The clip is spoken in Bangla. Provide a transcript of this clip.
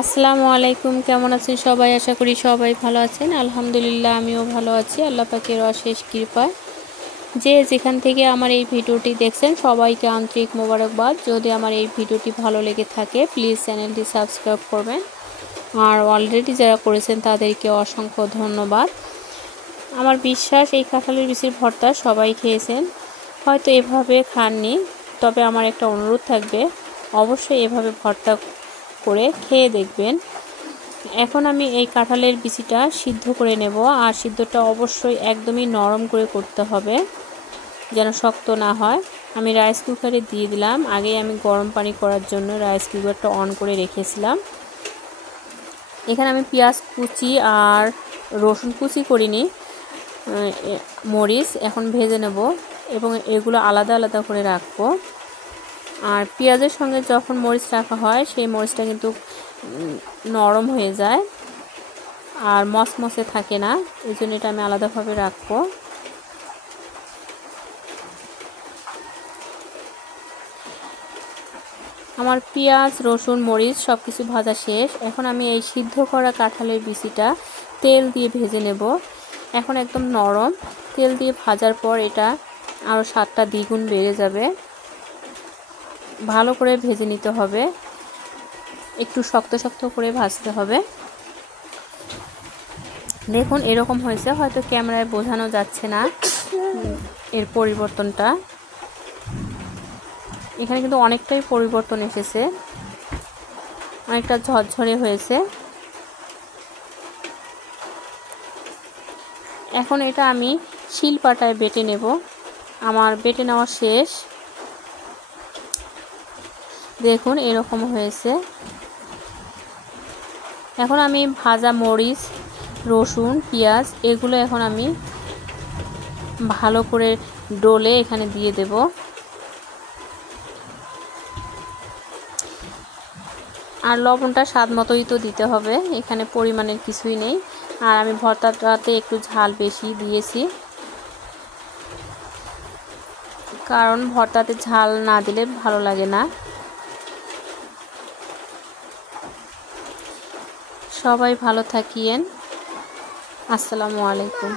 আসসালামু আলাইকুম। কেমন আছেন সবাই? আশা করি সবাই ভালো আছেন। আলহামদুলিল্লাহ আমিও ভালো আছি আল্লাহ পাকের অশেষ কৃপায়। যে যেখান থেকে আমার এই ভিডিওটি দেখছেন সবাইকে আন্তরিক মোবারকবাদ। যদি আমার এই ভিডিওটি ভালো লেগে থাকে প্লিজ চ্যানেলটি সাবস্ক্রাইব করবেন, আর অলরেডি যারা করেছেন তাদেরকে অসংখ্য ধন্যবাদ। আমার বিশ্বাস এই কাঁঠালের বিচির ভর্তা সবাই খেয়েছেন, হয়তো এভাবে খাননি, তবে আমার একটা অনুরোধ থাকবে, অবশ্যই এভাবে ভর্তা করে খেয়ে দেখবেন। এখন আমি এই কাঁঠালের বিচিটা সিদ্ধ করে নেব, আর সিদ্ধটা অবশ্যই একদমই নরম করে করতে হবে যেন শক্ত না হয়। আমি রাইস কুকারে দিয়ে দিলাম। আগে আমি গরম পানি করার জন্য রাইস কুকারটা অন করে রেখেছিলাম। এখানে আমি পেঁয়াজ কুচি আর রসুন কুচি করিনি, মরিচ এখন ভেজে নেব এবং এগুলো আলাদা আলাদা করে রাখবো। আর পেঁয়াজের সঙ্গে যখন মরিচ রাখা হয় সেই মরিচটা কিন্তু নরম হয়ে যায় আর মসমসে থাকে না, এই জন্য এটা আমি আলাদাভাবে রাখবো। আমার পেঁয়াজ রসুন মরিচ সব কিছু ভাজা শেষ। এখন আমি এই সিদ্ধ করা কাঁঠালের বিচিটা তেল দিয়ে ভেজে নেব। এখন একদম নরম, তেল দিয়ে ভাজার পর এটা আরও স্বাদটা দ্বিগুণ বেড়ে যাবে। ভালো করে ভেজে নিতে হবে, একটু শক্ত শক্ত করে ভাজতে হবে। দেখুন এরকম হয়েছে, হয়তো ক্যামেরায় বোঝানো যাচ্ছে না এর পরিবর্তনটা। এখানে কিন্তু অনেকটাই পরিবর্তন এসেছে, অনেকটা ঝরঝরে হয়েছে। এখন এটা আমি শিলপাটায় বেটে নেব। আমার বেটে নেওয়া শেষ। দেখুন এরকম হয়েছে। এখন আমি ভাজা মরিচ রসুন পেঁয়াজ এগুলো এখন আমি ভালো করে ডলে এখানে দিয়ে দেব। আর লবণটা স্বাদ মতোই তো দিতে হবে, এখানে পরিমাণের কিছুই নেই। আর আমি ভর্তাটাতে একটু ঝাল বেশি দিয়েছি, কারণ ভর্তাতে ঝাল না দিলে ভালো লাগে না। সবাই ভালো থাকিয়েন। আসসালামু আলাইকুম।